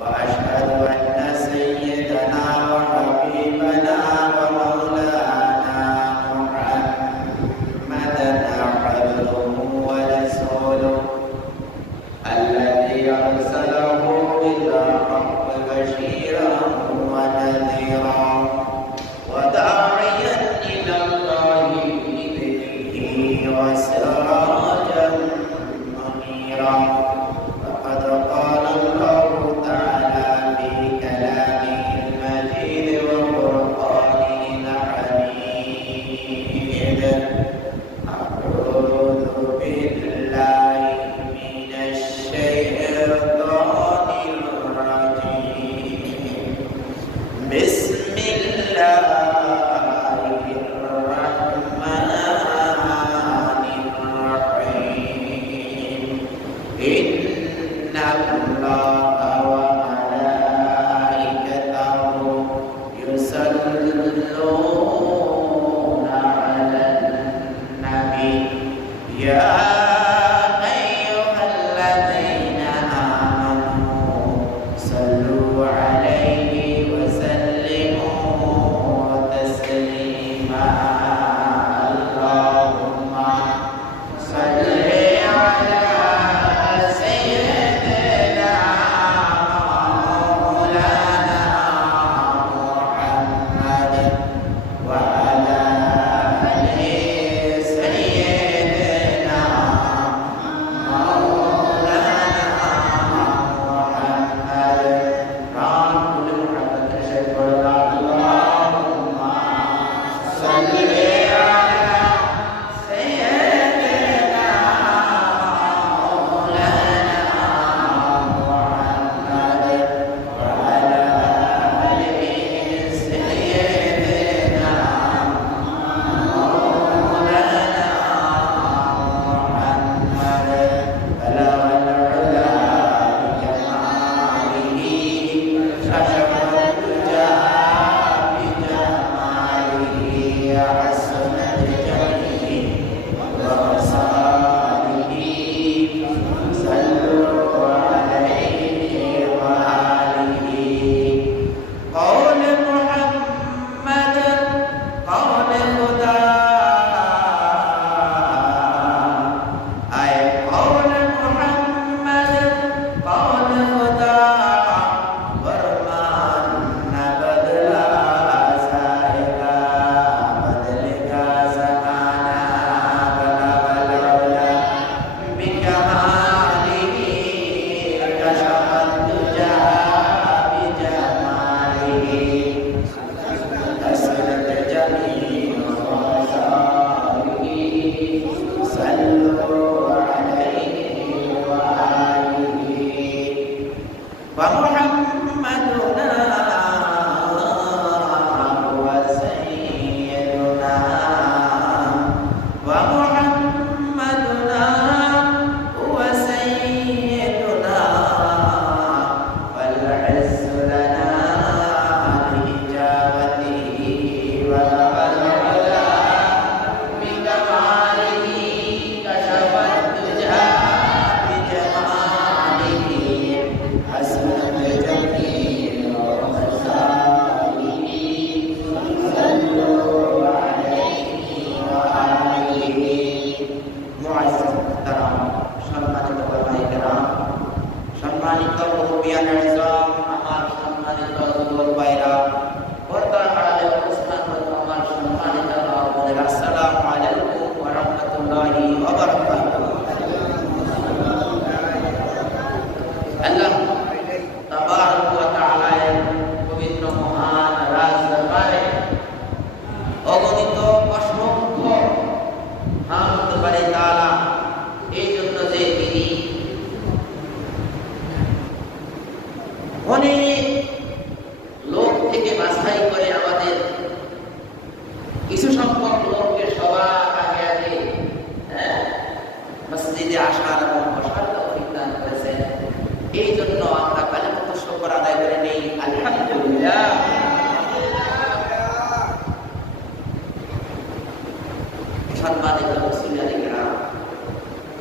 وأشهد أن سيدنا وحبيبنا ومولانا محمدا عبده ورسوله الذي أرسله بالحق بشيرا ونذيرا وداعيا إلى الله بإذنه وسراجا منيرا. قال الله تعالى في كلامه المجيد وقرآنه الحميد: أعوذ بالله من الشيطان الرجيم. بسم الله الرحمن الرحيم. إن الله وملائكته يصلون على النبي يا أيها الذين آمنوا صلوا عليه وسلموا تسليما. اللهم صل على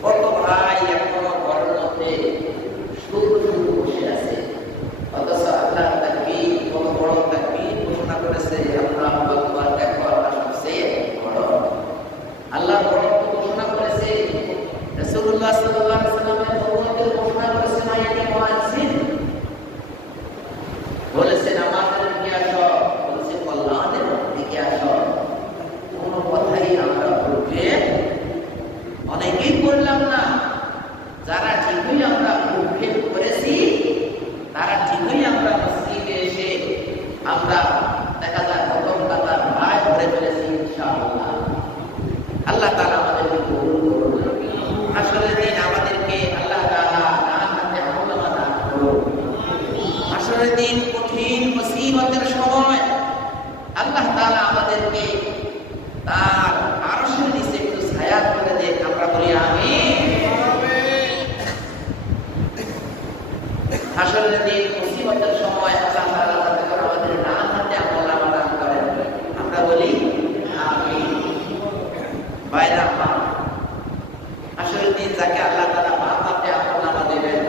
কত ভাই এখনো ঘরের মধ্যে সুদ হাসরের দিন কঠিন মুসিবতের সময় আল্লাহ তাআলা আমাদেরকে তার আরশের নিচে একটু ছায়া করে দেন, আমরা বলি আমিন। হাসরের দিন মুসিবতের সময় আল্লাহ তাআলা আমাদের ডান হাতে আমলনামা দান করেন, আমরা বলি আমিন। বাইরে আমার হাসরের দিন যাকে আল্লাহ তাআলা বাম হাতে আমলনামা দেবেন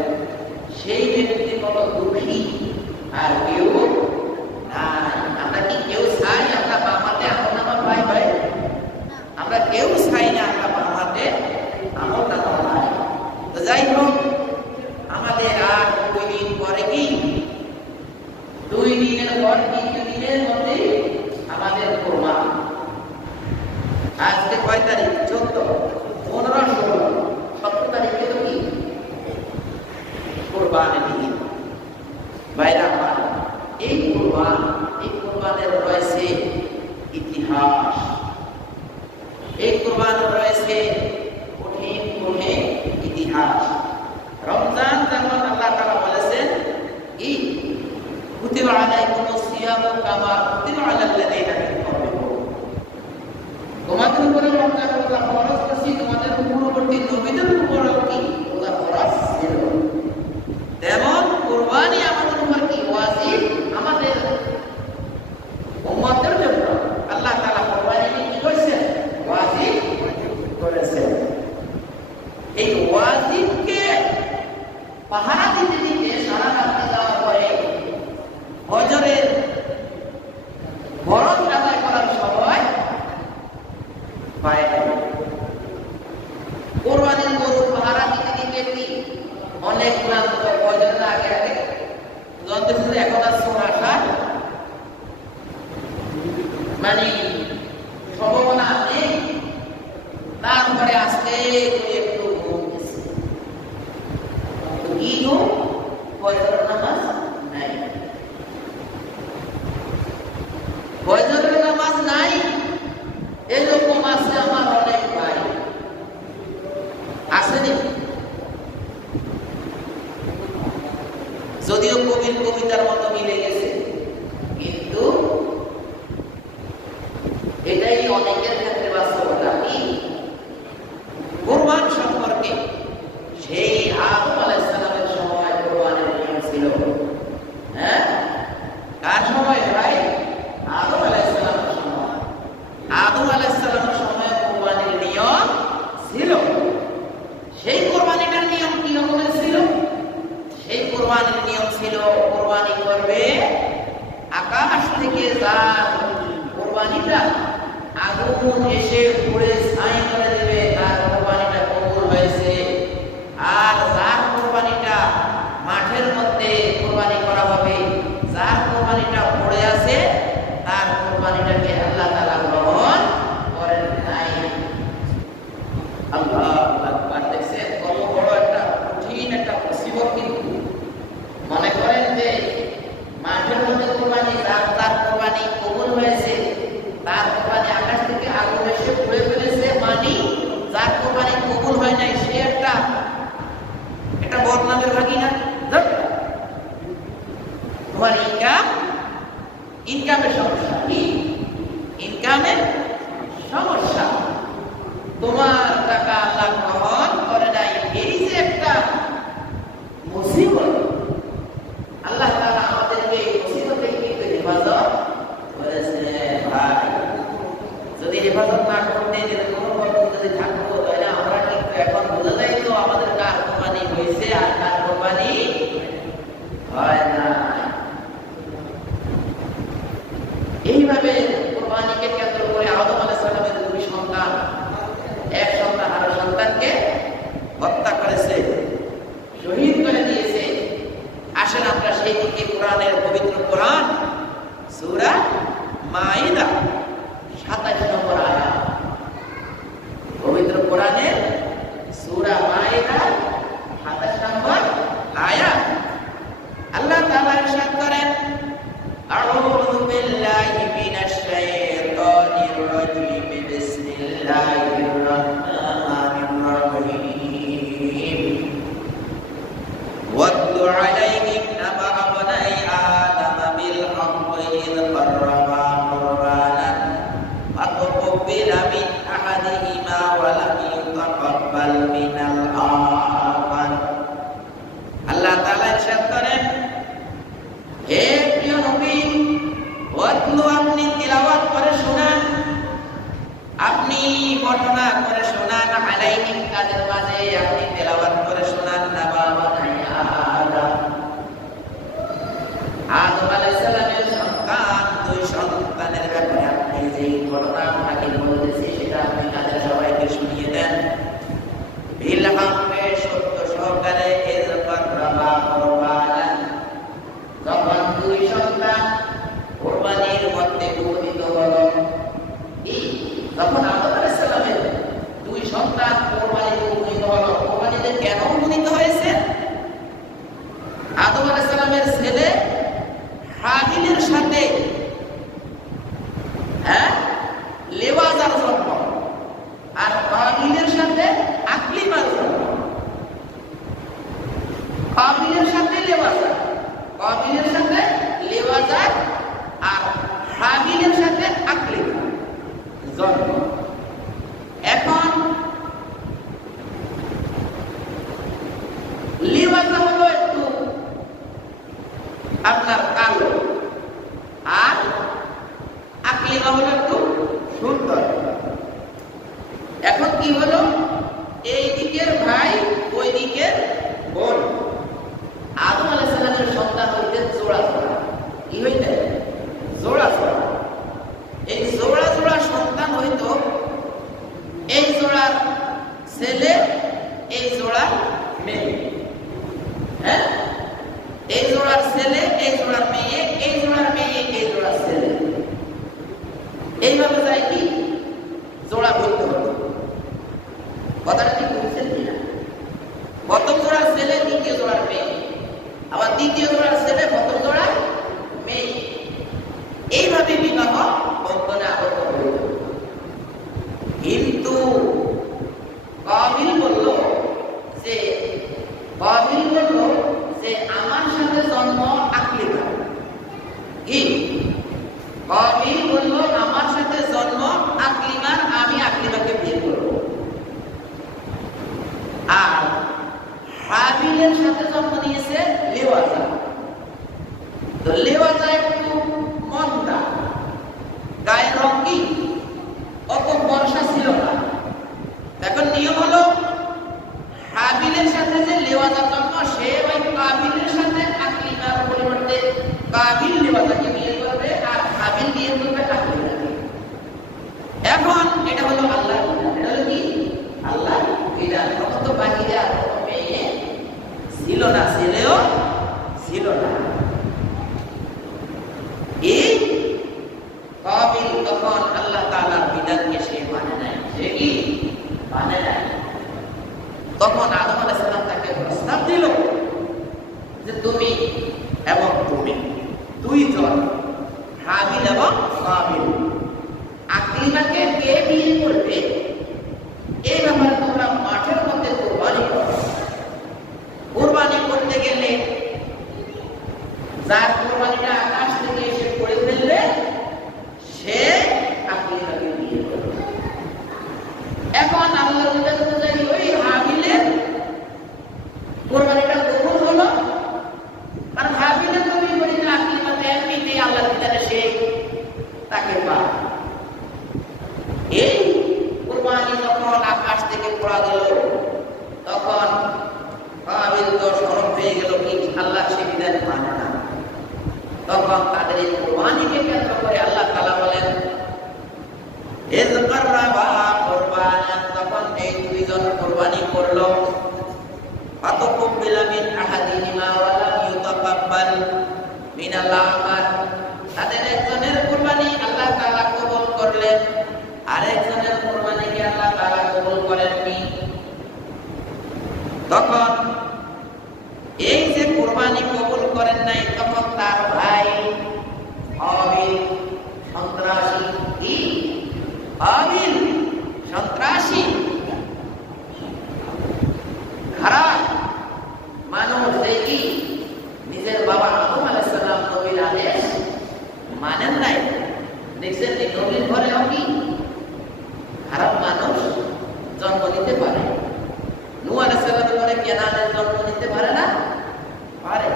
সেই ব্যক্তি কত দুঃখী আর কেউ নাই। আমরা কি কেউ চাই আমরা বাম হাতে আমলনামা পাই? ভাই আমরা কেউ চাই না আমরা বাম হাতে আমলনামা পাই। তো যাই হোক, আমাদের আর 2 দিন পরে কি 2 দিনের পর 3 দিনের মধ্যে আমাদের কোরবান। আজকে কয় তারিখ? 14, 15, 16, 17 তারিখে তো কি কোরবানের দিন। ভাইরা আমার, এই কোরবানের রয়েছে ইতিহাস, এই কোরবানের রয়েছে কঠিন কঠিন ইতিহাস। রমজান যেমন আল্লাহ তাআলা বলেছেন কি কুতিবা আলাইকুমুস সিয়ামু কামা কুতিবা আলাল লাযিনা মিন ক্বাবলিকুম, তোমাদের উপরে রমজান রোজা ফরজ করেছি, তোমাদের পূর্ববর্তী নবীদের উপর কি রোজা ফরজ ছিল। তেমন কুরবানি আমাদের উপর কি ওয়াজিব, আমাদের উম্মতের জন্য আল্লাহ তাআলা কুরবানি কি করেছেন? ওয়াজিব করেছেন। এই ওয়াজিবকে পাহারা দিতে দিতে সারা রাত যাওয়ার পরে ফজরের ফরজ আদায় করার সময় পায় না। কোরবানির গরু পাহারা দিতে দিতে কি অনেক ক্লান্ত, ফজরের আগে আগে জানতেছে যে এখন আর সোর আসা মানে সম্ভাবনা নেই। তারপরে আস্তে একটু ঘুমতেছে, কি ঘুম? ফজরের নামাজ নাই, ফজরের নামাজ নাই। এরকম আছে আমার অনেক ভাই, আসেনি? যদিও কবির কবিতার মতো মিলে গেছে, কিন্তু এটাই অনেকের ক্ষেত্রে বাস্তবতা। কি কোরবান সম্পর্কে সেই আদম আলাইহিস সালামের সময় কোরবানের নিয়ম ছিল। হ্যাঁ, কার সময় ভাই? আদম আলাইহিস সালামের সময়। আদম আলাইহিস সালামের সময় কোরবানির নিয়ম ছিল। সেই কোরবানিটার নিয়ম কি রকমের ছিল? সেই কোরবানির নিয়ম ছিল কোরবানি করবে আকাশ থেকে যার কোরবানিটা আগুন এসে পুড়ে ছাই করে দেবে, তার কোরবানিটা কবুল হয়েছে। আর যার কোরবানিটা মাঠের মধ্যে কোরবানি করা হবে, যার কোরবানিটা পড়ে আছে, তার কোরবানিটাকে আল্লাহ তাআলা গ্রহণ করেন নাই। আল্লাহু আকবার। দেখছেন কত বড় একটা কঠিন একটা মুসিবত। কিন্তু মনে করেন যে মাঠের মধ্যে কোরবানি, তার কোরবানি কবুল হয়েছে, তার কোরবানি আকাশ থেকে আগুন এসে পুড়ে ফেলেছে, মানে যার কোরবানি কবুল হয় নাই সে একটা বদনামের ভাগী না। তোমার ইনকামের সমস্যা, কি ইনকামের সমস্যা, তোমার টাকা আল্লাহ গ্রহণ করে নাই। এই যে একটা মুসিবত, আল্লাহ তাআলা আমাদেরকে এই মুসিবত থেকে কিন্তু হেফাজত করেছে। ভাই যদি হেফাজত না করতে কোনো পর্যন্ত যদি থাকবো, তাহলে আমরা কিন্তু এখন বোঝা যায় তো আমাদের কার কোরবানি হয়েছে আর কার কোরবানি হয় না। এইভাবে কোরবানিকে কেন্দ্র করে আদম আলাইহিস সালামের 2 সন্তান, এক সন্তান আর সন্তানকে হত্যা করেছে, শহীদ করে দিয়েছে। আসেন আমরা সেই দিকে কোরআনের পবিত্র কোরআন সূরা মাইদা 27 নম্বর আয়াত, পবিত্র কোরআনের সূরা মাইদা 27 নম্বর আয়াত। আল্লাহ তাআলা ইরশাদ করেন, আউযু বিল্লাহি মিনাশ শাইতানির রাজিম, বিসমিল্লাহির রাহমানির রাহিম। ওয়াতলু আলাইহিম নাবা বনাই ওয়াতলু আপনি তিলাওয়াত করে শোনান, আপনি বর্ণনা করে শোনান, আলাইহিম তাদের মাঝে আপনি তিলাওয়াত করে শোনান নাবা আদম আলাইহিস সালামের সন্তান, দুই সন্তানের ব্যাপারে আপনি যে ঘটনা আগে বলেছি সেটা আপনি তাদের সবাইকে শুনিয়ে দেন। বিল হাক্কে সত্য সহকারে ইযকাররাবা কুরবানান, যখন দুই সন্তান কুরবানির মধ্যে উপনীত হলো। যখন আদম আলাইহিস সালামের দুই সন্তান কুরবানিতে উপনীত হলো, কুরবানিতে কেন উপনীত হয়েছে? আদম আলাইহিস সালামের ছেলে হাবিলের সাথে লেওয়াজার জন্ম, আর কাবিলের সাথে আকলিমার জন্ম। কাবিলের সাথে লেওয়াজার, কাবিলের সাথে লেওয়াজার, আর হাবিলের সাথে আকলিমা জন্ম। এখন লেওয়াজা হলো একটু আপনার কালো, আর আকলিমা হলো একটু সুন্দর। এখন কি হলো, এই দিকের ভাই ওই দিকের বোন। আদম আলাইহিস সালামের সন্তান হইতে জোড়া জোড়া, কি হইতে জোড়া জোড়া। এই জোড়া জোড়া সন্তান হইতো, এই জোড়ার ছেলে, এই জোড়ার মেয়ে। হ্যাঁ, এই জোড়ার ছেলে, এই জোড়ার মেয়ে, এই জোড়ার মেয়ে, এই জোড়ার ছেলে, এইভাবে যায় কি জোড়া বলতে হতো। কথাটা কি বুঝছেন কিনা? প্রথম জোড়ার ছেলে, দ্বিতীয় জোড়ার মেয়ে, আবার দ্বিতীয় জোড়ার ছেলে, প্রথম জোড়ার মেয়ে, এইভাবে বিবাহ বন্ধনে আবদ্ধ হইত। কিন্তু কাবিল বলল যে আমার সাথে জন্ম আকলিমা। কি কাবিল বলল, আমার সাথে জন্ম আকলিমার, আমি আকলিমাকে বিয়ে করব। আর হাবিলের সাথে জন্ম নিয়েছে লেওয়াজা। তো লেওয়াজা একটু মন্দা, গায়ের রং কি অত বর্ষা ছিল না। এখন নিয়ম হলো, হাবিলের সাথে যে লেওয়াজা জন্ম, সে ওই কাবিলের সাথে আকলিমার পরিবর্তে কাবিল লেওয়াজাকে বিয়ে করবে, আর হাবিল বিয়ে করবে আকলিমাকে। এখন এটা হলো আল্লাহ, এটা হলো কি আল্লাহ বিধান। তখন তো বাহিরে আর কোনো মেয়ে ছিল না, ছেলেও ছিল না। এই কাবিল তখন আল্লাহ তাআলার বিধানকে সে মানে নাই, সে কি মানে নাই। তখন আদম আলাইহিস সালাম তাকে প্রস্তাব দিল যে তুমি এবং তুমি দুইজন, হাবিল এবং কাবিল, আকলিমাকে কে বিয়ে করবে এই ব্যাপারে তোমরা মাঠের মধ্যে কুরবানি করো। কুরবানি করতে গেলে যার কুরবানিটা আকাশ থেকে এসে পড়ে ফেলবে, সে আকলিমাকে বিয়ে করবে। এখন আল্লাহর বিধান অনুযায়ী ওই হাবিলের কুরবানিটা কবুল হলো, কারণ হাবিলের তো বিপরীতে আকলিমাতে এমনিতে আল্লাহর বিধানে সে তাকে পায়। এই কুরবানি যখন আকাশ থেকে পড়া গেল, তখন কাবিল তো সরব হয়ে গেল, কি আল্লাহ সে বিধান মানে না। তখন তাদের এই কুরবানিকে কেন্দ্র করে আল্লাহ তাআলা বলেন, ইযকাররাবা কুরবানান, তখন এই দুইজন কুরবানি করলো। ফাতাকুব্বিলা মিন আহাদিহিমা ওয়া লাম ইউতাকাব্বাল মিনাল আখার, তাদের একজনের কুরবানি আল্লাহ তাআলা কবুল করলেন, আরেকজনের কুরবানিকে আল্লাহ তাআলা কবুল করেননি। তখন এই যে কুরবানি কবুল করেন নাই, তখন তার ভাই হাবিল সন্ত্রাসী, কি হাবিল সন্ত্রাসী, খারাপ মানুষ, দেখি নিজের বাবা আদম আলাইহিস সালাম নবীর আদেশ মানেন নাই। দেখছেন এই নবীর ঘরেও কি খারাপ মানুষ জন্ম নিতে পারে। নূহ আলাইহিস সালামের ঘরে কেনানের জন্ম নিতে পারে না, পারে।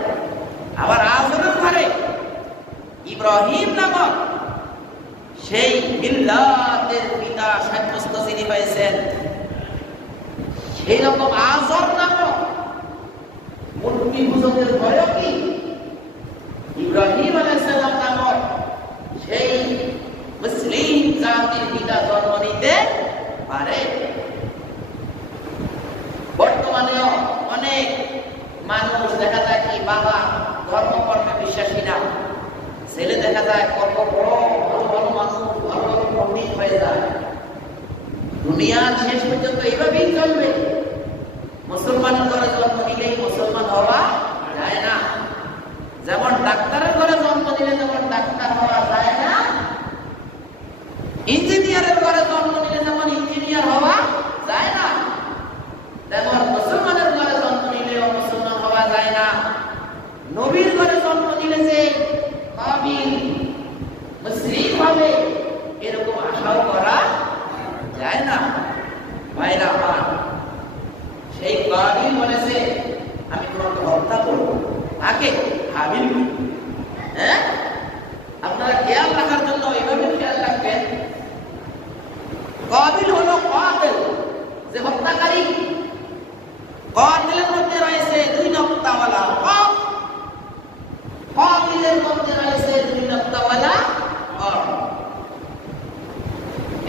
আবার আজরের ঘরে ইব্রাহিম নামক সেই মিল্লাতের পিতা সাব্যস্ত যিনি হয়েছেন, সেই রকম আজর নামক মূর্তি পূজকের ঘরেও কি ইব্রাহিম আলাইহিস সালাম নামক সেই মুসলিম জাতির পিতা জন্ম নিতে পারে। বর্তমানেও অনেক মানুষ দেখা যায় কি বাবা ধর্মকর্মে বিশ্বাসী না, ছেলে দেখা যায় কত বড় বড় বড় মানুষ বড় বড় পণ্ডিত হয়ে যায়। দুনিয়ার শেষ পর্যন্ত এইভাবেই চলবে। মুসলমানের ঘরে জন্ম নিলেই মুসলমান হওয়া যায় না, যেমন ডাক্তারের ঘরে জন্ম নিলে যেমন ডাক্তার হওয়া যায় না, ইঞ্জিনিয়ারের ঘরে জন্ম নিলে যেমন ইঞ্জিনিয়ার হওয়া যায় না, তেমন মুসলমানের ঘরে জন্ম নিলেও মুসলমান হওয়া যায় না। নবীর ঘরে জন্ম নিলে যে কাবিল মুসলিম হবে এরকম আশাও করা যায় না। ভাইরা আমার, সেই কাবিল বলেছে আমি তোমাকে হত্যা করবো, তাকে হাবিল। হ্যাঁ, আপনারা খেয়াল রাখার জন্য এইভাবে খেয়াল রাখবেন, কাবিল হলো কাতিল, যে হত্যাকারী। কাতিলের মধ্যে রয়েছে দুই নক্তাওয়ালা কফ, কাবিলের মধ্যে রয়েছে দুই নক্তাওয়ালা কফ।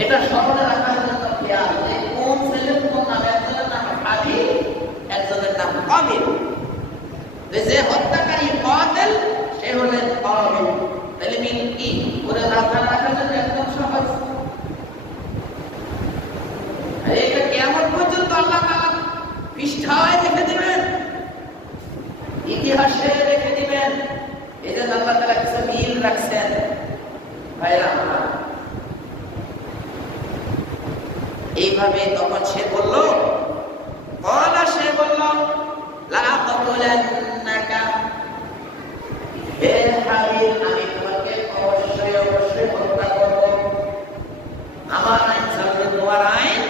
এটা স্মরণে রাখার জন্য খেয়াল, যে কোন ছেলের কোন নাম, একজনের নাম হাবিল, একজনের নাম কাবিল। যে হত্যাকারী কাতিল সে হলেন কাবিল। তাহলে মিন কি ওরে রাখার জন্য একদম সহজ। এটা কিয়ামত পর্যন্ত আল্লাহ তাআলা পৃষ্ঠায় রেখে দিবেন, ইতিহাসে রেখে দিবেন। এই যে আল্লাহ তাআলা কিছু মিল রাখছেন। ভাইরা আমার, এইভাবে তখন সে বলল, সে বলল লা আতাকুলান্নাকা, হে হাবিল আমি তোমাকে অবশ্যই অবশ্যই হত্যা করব। আমার আইন চলবে, তোমার আইন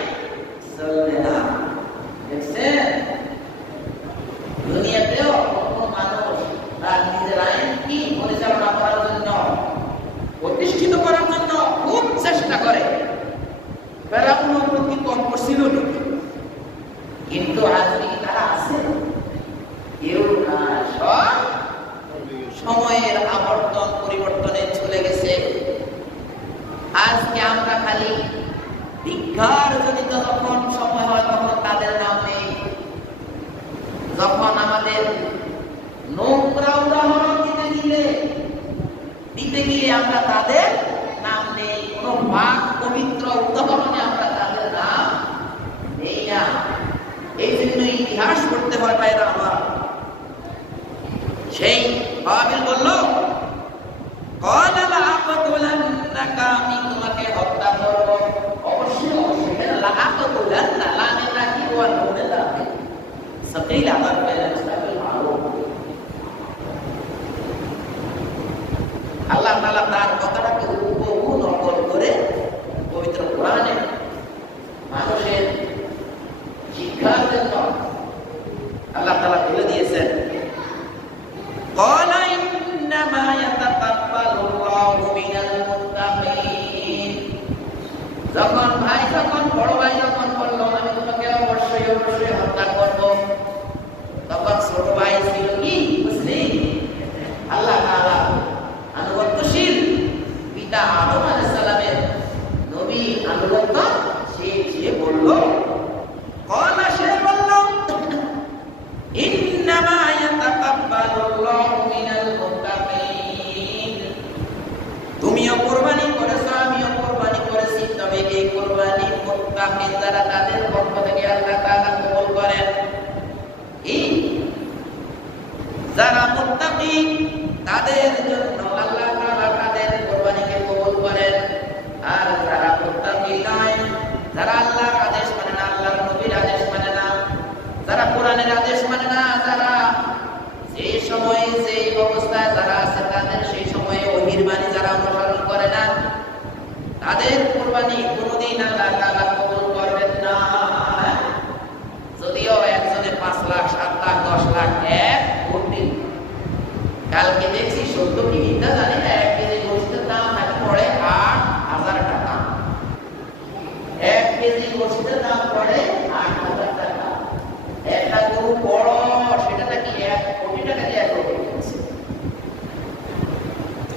চলবে না। দেখছেন, দুনিয়াতেও কোনো মানুষ তার নিজের আইন কি পরিচালনা করার জন্য, প্রতিষ্ঠিত করার জন্য খুব চেষ্টা করে। ফেরাউন প্রতি কম ছিল না, কিন্তু আজকে তারা আছে কেউ না, সব সময়ের আবর্তন পরিবর্তনে চলে গেছে। আজকে আমরা খালি ভিক্ষার জনিত যখন সময় হয় তখন তাদের নাম নেই, যখন আমাদের নোংরা উদাহরণ দিতে গিয়ে আমরা তাদের নাম নেই, কোন পাক পবিত্র উদাহরণে আমরা তাদের নাম নেই না। এই জন্য ইতিহাস পড়তে হয় ভাইরা আমার। সেই কাবিল বলল, আমি তোমাকে হত্যা করব। অবশ্যই অবশ্যই আল্লাহ তাআলা তার কথাটাকে হুবহু নকল করে পবিত্র কোরআনে মানুষের শিক্ষার জন্য আল্লাহ তাআলা বলে দিয়েছেন, ক্বালা ইন্নামা ইয়াতাকাব্বালুল্লাহু মিনাল মুত্তাকিন। যখন বড় ভাই যখন বলল আমি তোমাকে অবশ্যই অবশ্যই হত্যা করব, তখন ছোট ভাই ছিল কি মুসলিম, আল্লাহ তাআলা আনুগত্যশীল পিতা আদম আলাইহিস সালামের নবী আনুগত্য সে বলল, ক্বালা সে বলল ইন্নামা ইয়াতাকাব্বালুল্লাহু মিনাল মুত্তাকিন। তুমিও কুরবানি করেছো, আমিও কুরবানি করেছি, তবে এই কুরবানি মুত্তাকিন যারা তাদের পক্ষ থেকে আল্লাহ তাআলা কবুল করেন। যারা মুত্তাকি তাদের জন্য আল্লাহ তাআলা তাদের কুরবানিকে কবুল করেন। আর যারা মুত্তাকি নয়, যারা আল্লাহর আদেশ মানে না, আল্লাহর নবীর আদেশ মানে না, যারা কোরআনের আদেশ মানে না, যারা যে সময়ে যে অবস্থায় যারা আছে তাদের সেই সময়ে ওহীর বাণী যারা অনুসরণ করে না, তাদের কুরবানি কোনদিন আল্লাহ তাআলা কবুল করবেন না। যদিও একজনে 5 লাখ 7 লাখ 10 লাখ 1 কোটি, কালকে দেখছি 70 কেজিটা জানি না, 1 কেজি গোশতের দাম নাকি পড়ে 8,000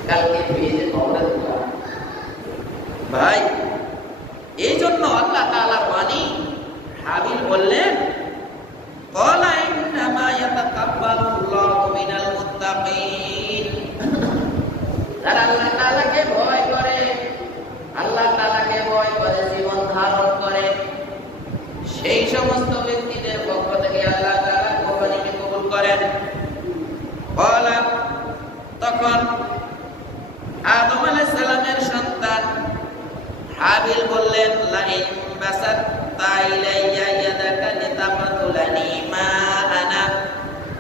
কালকে ভেজে কবরে দিলাম। ভাই এই জন্য আল্লাহ তাআলার বাণী হাবিল বললেন ক্বালা ইন্নামা ইয়াতাকাব্বালুল্লাহু মিনাল মুত্তাকিন। যারা আল্লাহ তাআলাকে ভয় করে, আল্লাহ তাআলাকে ভয় করে জীবন ধারণ করে, সেই সমস্ত ব্যক্তিদের পক্ষ থেকে আল্লাহ তাআলা কোরবানিকে কবুল করেন। ক্বালা তখন আদম আলাইহিস সালামের সন্তান হাবিল বললেন লাইন বাসাত্তা ইলাইয়া ইয়াদাকা লিতাকতুলানি মা আনা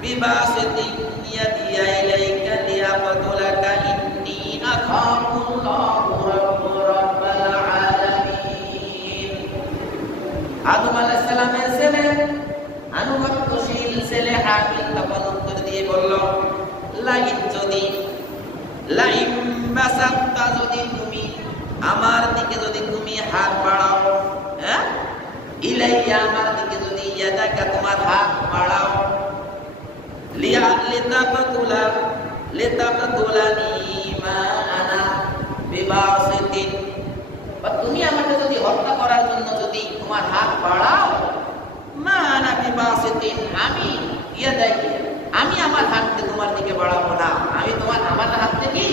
বিবাসিতিন ইয়াদিয়া ইলাইকা লিয়াকতুলাকা ইন্নী আখাফুল্লাহু রাব্বাল আলামিন। আদম আলাইহিস সালামের ছেলে আনুগত্যশীল ছেলে হাবিল তখন উত্তর দিয়ে বলল লাইন বাসাত্তা যদি তুমি আমার দিকে যদি তুমি হাত বাড়াও, হ্যাঁ ইলাইয়া আমার দিকে যদি ইয়াদাকা তোমার হাত বাড়াও, লিতাকতুলানি মা আনা বিবাসিতিন, তুমি আমাকে যদি হত্যা করার জন্য যদি তোমার হাত বাড়াও, মা আনা বিবাসিতিন, আমি ইয়াদাকি আমি আমার হাতকে তোমার দিকে বাড়াবো না, আমি আমার হাতকে কি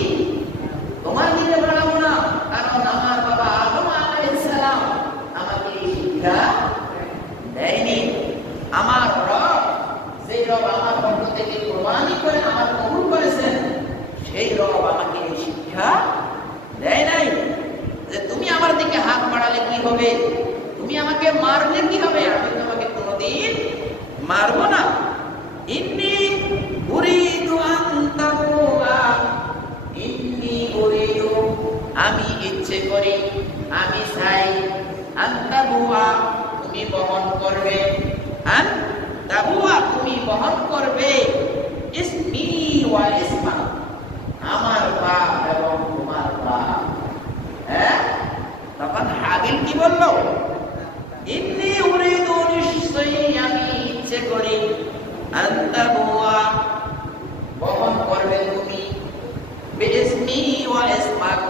তোমার দিকে বাড়াবো না। কারণ আমার বাবা আদম আলাইহিস সালাম আমাকে এই শিক্ষা দেয়নি। আমার রব, সেই রব আমার পক্ষ থেকে কুরবানি করে আমার কবুল করেছেন, সেই রব আমাকে এই শিক্ষা দেয় নাই যে তুমি আমার দিকে হাত বাড়ালে কি হবে, তুমি আমাকে মারলে কি হবে, আমি তোমাকে কোনোদিন মারবো না। ইন্নী উরিদু আন তাবুয়া, ইন্নী উরিদু আমি ইচ্ছে করি, আমি চাই, আন তাবুয়া তুমি বহন করবে, আন তাবুয়া তুমি বহন করবে, ইসমি ওয়া ইসমা আমার পাপ এবং তোমার পাপ। হ্যাঁ তখন হাবিল কি বলল, ইন্নী উরিদু নিশ্চয়ই আমি ইচ্ছে করি, আন তাবুয়া বহন করবে তুমি, বিইসমি ওয়া ইসমাক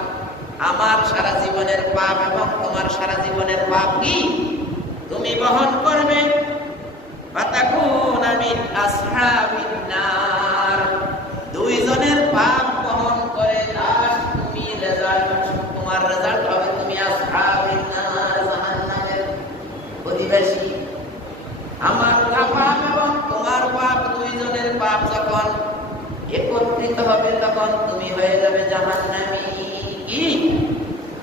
আমার সারা জীবনের পাপ এবং তোমার সারা জীবনের পাপ কি তুমি বহন করবে। ফাতাকুনা মিন আসহাবিন নার, দুইজনের পাপ বহন করে লাস্ট তুমি রেজাল্ট, তোমার রেজাল্ট হবে তুমি আসহাবিন নার, জাহান্নামের অধিবাসী। আমার পাপ এবং তোমার পাপ দুইজনের পাপ যখন একত্রিত হবে তখন তুমি হয়ে যাবে জাহান্নামী। কি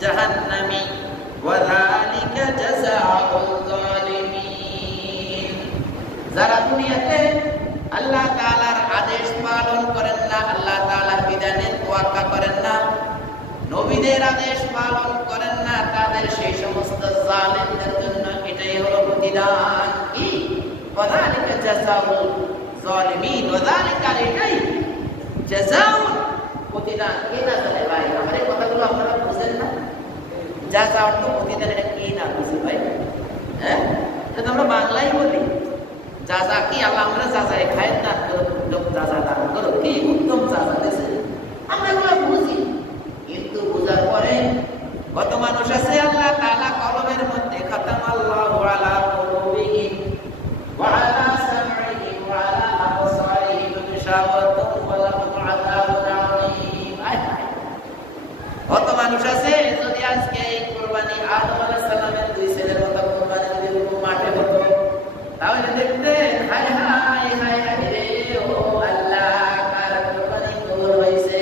জাহান্নামী। ওয়াযালিকা জাযাউল যালিমিন, যারা দুনিয়াতে আল্লাহ তাআলার আদেশ পালন করেন না, আল্লাহ তাআলার বিধানের তোয়াক্কা করেন না, নবীদের আদেশ পালন করেন না, তাদের সেই সমস্ত জালিমদের জন্য এটাই হলো প্রতিদান। কি ওয়াযালিকা জাযাউল যালিমিন, ওয়াযালিকা এটাই জাযাউল প্রতিদান। কে না জানে ভাই, আমার এই কথাগুলো আপনারা বুঝেন না? জাযা অর্থ প্রতিদান, এটা কি না বুঝি ভাই? হ্যাঁ এটা তো আমরা বাংলায় বলি জাযা কি, আল্লাহ আমরা জাযায় খায় দান করো, লোক জাযা দান করো, কি উত্তম জাযা দিয়েছে, আমরা এগুলো বুঝি। কিন্তু বুঝার পরে কত মানুষ আছে আল্লাহ তাআলা কলমের মধ্যে খাতামাল্লাহু আলা কুলুবিহিম ওয়া আলা সামঈহিম ওয়া আলা আবসারিহিম গিশাওয়াতুন ওয়া লাহুম আযাবুন আযীম। কত মানুষ আছে যদি আজকে এই কুরবানি আদম আলাইহিস সালামের দুই ছেলের মতো কুরবানি যদি মাঠে হতো, তাহলে দেখতেন হায় হায় হায় রে ও আল্লাহ, কার কুরবানি কবুল হয়েছে,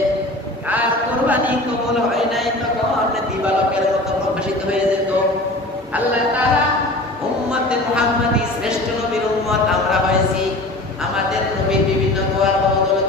কার কুরবানি কবুল হয় নাই, তখন দিবালকের মতো প্রকাশিত হয়ে যেত। আল্লাহ তাআলা উম্মতে মুহাম্মাদী শ্রেষ্ঠ নবীর উম্মত আমরা হয়েছি, আমাদের নবী বিভিন্ন দোয়ার বদৌলতে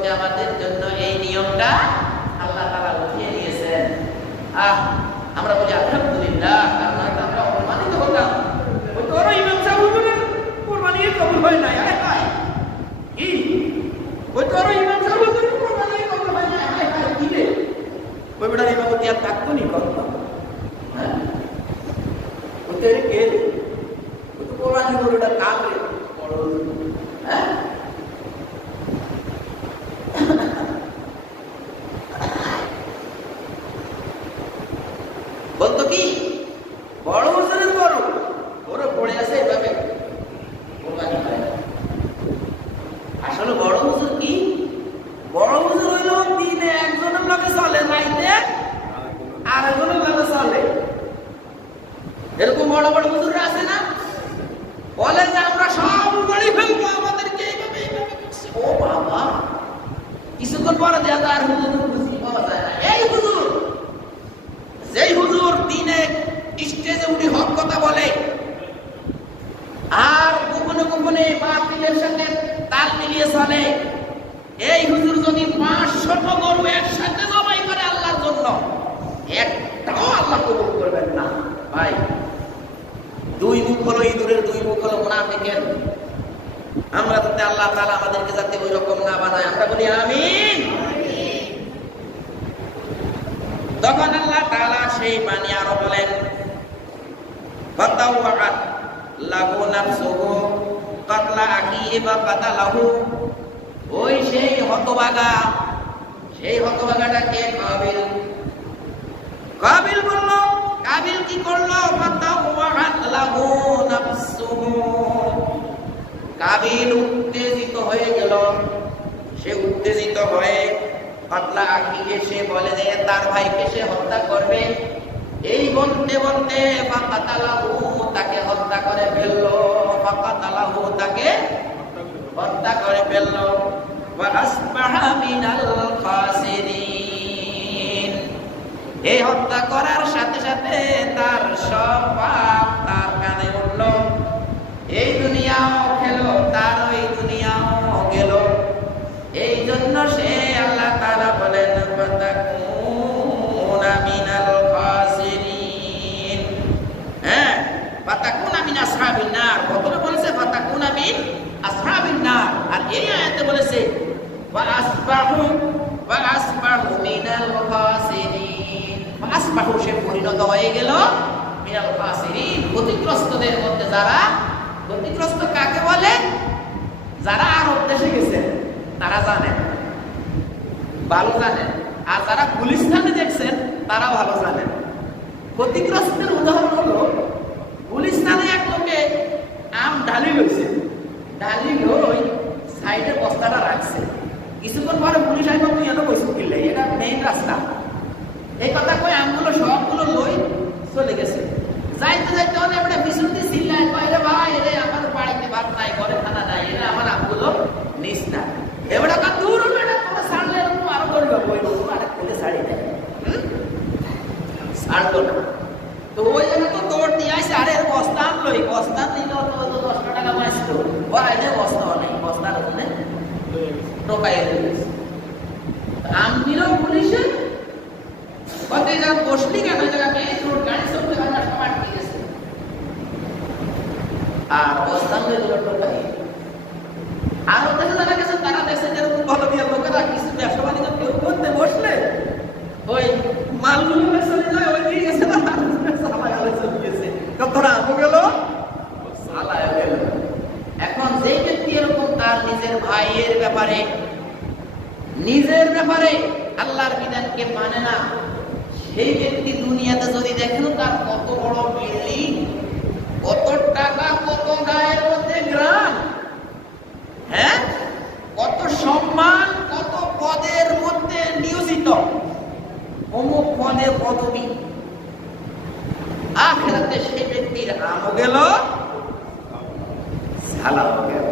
কিছুক্ষণ পরে দেখা যায় আর হুজুর খুঁজি পাওয়া যায় না। এই হুজুর, যেই হুজুর দিনে স্টেজে উঠে হক কথা বলে আর গোপনে গোপনে বাতিলের সাথে তাল মিলিয়ে চলে, এই হুজুর যদি 500 গরু একসাথে জবাই করে আল্লাহর জন্য, একটাও আল্লাহ কবুল করবেন না। ভাই, দুই মুখ হলো ইঁদুরের, দুই মুখ হলো মুনাফিকের। আমরা যাতে আল্লাহ তাআলা আমাদেরকে যাতে ওই রকম না বানায়, আমরা বলি আমিন। তখন আল্লাহ তাআলা সেই বাণী আরো বলেন, ফাতাওয়াত লাহু নাফসুহু কাতলা আখিহি বা কাতালাহু। ওই সেই হতভাগা, কে? কাবিল। কাবিল বলল, কাবিল কি করলো? ফাতাওয়াত লাহু নাফসুহু। কাবিল উত্তেজিত হয়ে গেল। সে উত্তেজিত হয়ে কাতলা আখিকে সে বলে যে তার ভাইকে সে হত্যা করবে। এই বলতে বলতে ফাকাতালাহু, তাকে হত্যা করে ফেললো। ফাকাতালাহু, তাকে হত্যা করে ফেললো। ওয়া আসবাহা মিনাল খাসিরিন। এই হত্যা করার সাথে সাথে তার সব পাপ তার কানে উঠল। এই দুনিয়াও গেল, তার ওই দুনিয়াও গেল। এই জন্য সে আল্লাহ তাআলা বলেন ফাতাকুনা মিনাল খাসিরিন। হ্যাঁ, ফাতাকুনা মিন আসহাবিন নার। কতটা বলেছে ফাতাকুনা মিন আসহাবিন নার, আর এই আয়াতে বলেছে ওয়া আসবাহু মিনাল খাসিরিন। ওয়া আসবাহু, সে পরিণত হয়ে গেল মিনাল খাসিরিন, ক্ষতিগ্রস্তদের মধ্যে। যারা ক্ষতিগ্রস্ত কাকে বলে? যারা আরব দেশে গেছেন তারা জানেন, ভালো জানেন, আর যারা গুলিস্তানে দেখছেন তারা ভালো জানেন। ক্ষতিগ্রস্তের উদাহরণ হলো, গুলিস্তানে এক লোকে আম ঢালি লইছে, ঢালি লই সাইডে বস্তাটা রাখছে। কিছুক্ষণ পরে পুলিশ আইব, তুই এত বসে কিনলে, এটা মেইন রাস্তা। এই কথা কই আমগুলো সবগুলো লই চলে গেছে। যাইতে যাইতে হলে আমরা পিছন দিয়ে চিল্লাই, কইলে ভাই এরে আমার বাড়িতে ভাত নাই, ঘরে খানা নাই, এরা আমার আমগুলো নিস না। এবারে কা দূর হলো, এটা তোমরা ছাড়লে এরকম আরো করবে, বই দেবো আর খুলে ছাড়ি দেয়, ছাড়লো না। তো ওই জন্য তো দৌড় দিয়ে আসছে, আরে বস্তা আনলো, এই বস্তা নিল তো 10 টাকা মাসতো, ওরা এনে বস্তা নেই, বস্তার ওখানে টোকাই গেছে। আম নিল পুলিশে, কত যা বসলি কেন, ওই জায়গা মেয়ে রোড গাড়ি চলতে পারে না, সব আটকে গেছে। আর বস্তা হয়ে গেল টোকাই। আর ওদের যারা গেছে তারা দেখছে যেরকম ভালো দিয়ে লোকেরা কিছু ব্যবসা বাণিজ্য কেউ করতে বসলে ওই মালগুলো চলে যায়, ওই দিয়ে গেছে না, সালা গেলে চলে গেছে, কতটা আমও গেল, সালায় গেল। এখন যে ব্যক্তি এরকম তার নিজের ভাইয়ের ব্যাপারে, নিজের ব্যাপারে আল্লাহর বিধানকে মানে না, সেই ব্যক্তি দুনিয়াতে যদি দেখেন তার কত বড় বিল্ডিং, কত টাকা, কত গায়ের মধ্যে গ্রাম, হ্যাঁ, কত সম্মান, কত পদের মধ্যে নিয়োজিত, অমুক পদে পদবী, আখিরাতে সেই ব্যক্তির আমও গেল, সালামও গেল।